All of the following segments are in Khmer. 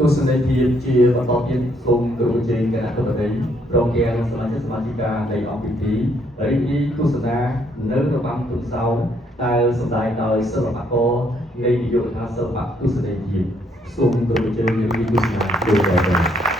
ទស្សនីយភាពជាបន្តទៀតសូមគោរពជ័យគណៈធិបតីព្រមទាំងសមាជិកសមាជិកានៃអង្គពិធីរីករាយទស្សនានៅរបាំទុនសោដែលសម្ដែងដោយសិល្បករនៃនាយកដ្ឋានសិល្បៈទស្សនីយភាពសូមគោរពជ័យរីករាយទស្សនាដូចតទៅ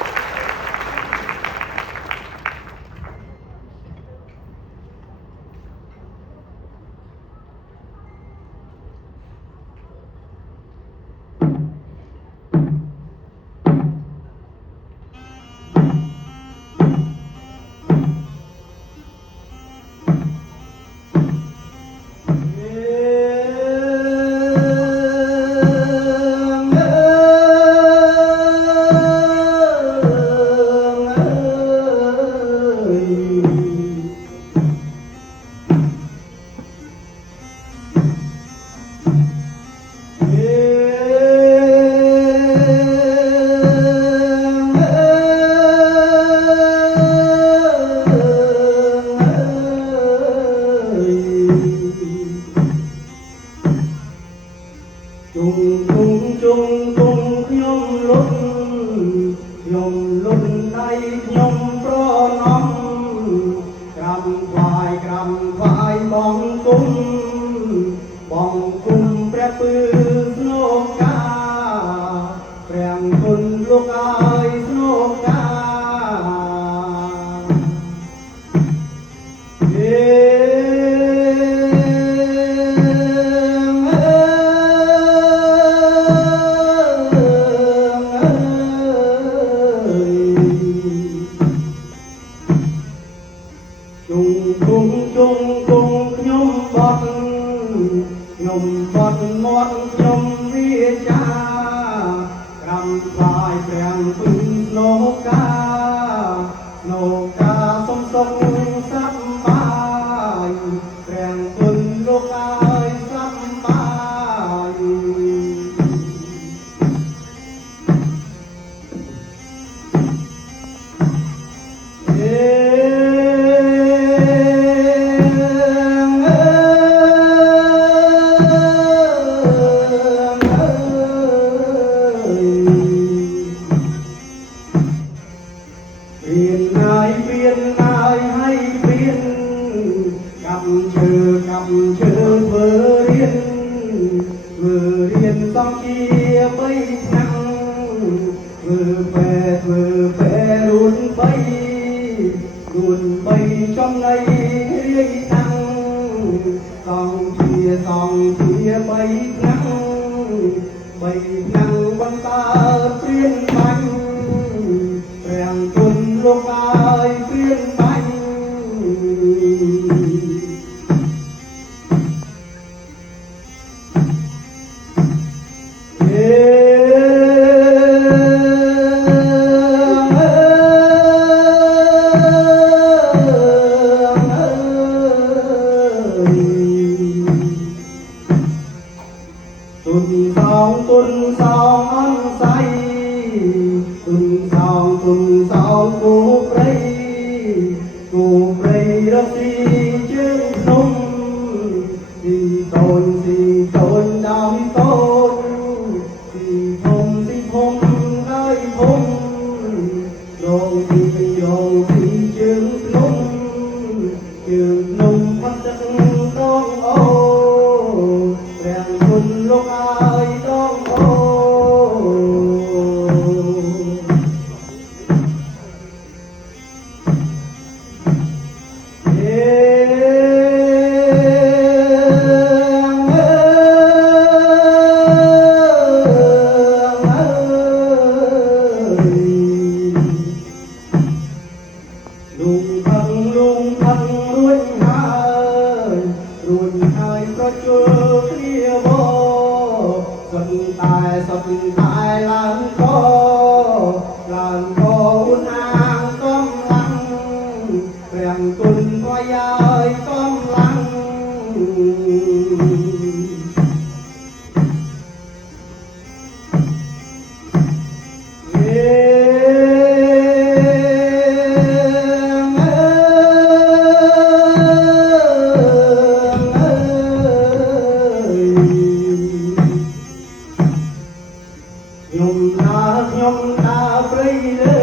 ខ្ញុំតាព្រៃលើ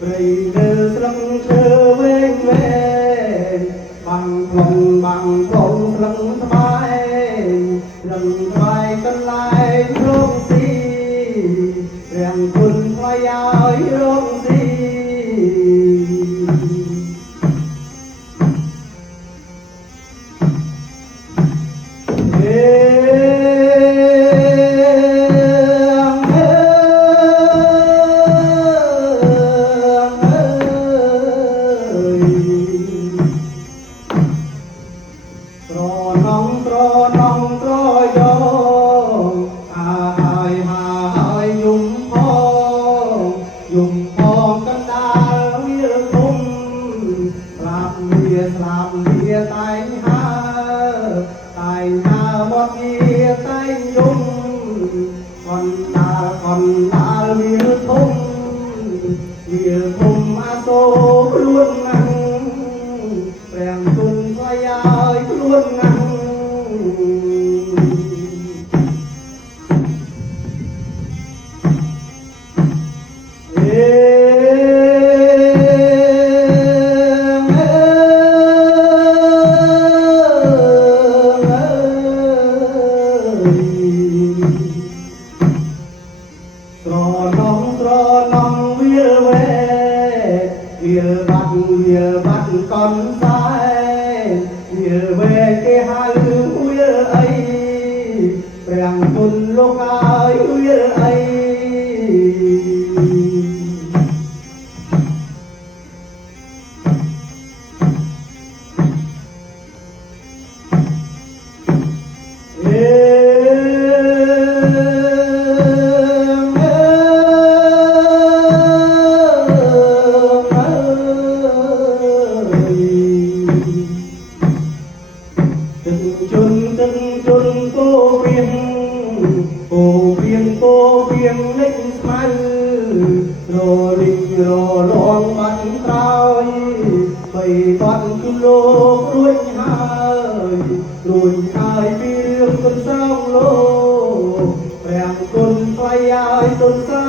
ព្រៃលើស្លឹកឈើវែងវែងបាំងប្លង់ស្លឹកត្បែងស្លឹកត្បែងកន្លែងរងស៊ីរាំងគុណថ្លៃឲ្យរងស៊ីត្រណងត្រយោហើយយំផងកណ្ដាលវាធំស្លាប់វាតែងហើមកវាតែងយំកណ្ដាលវាធំអាសូរខ្លួនណាស់ព្រះគុណថ្លៃឲ្យខ្លួនណាស់ត្រណងវាវែវាបាត់កនសែវាវែគេហៅវាអីព្រះគុណលោកហើយវាអីទឹកជន់ពោព្រៀងលេចស្មៅរលីងរលងបាត់ក្រោយបីបាត់គឺលោករួចហើយពីរឿងគុណសងលោកព្រះគុណថ្លៃឲ្យទុនសា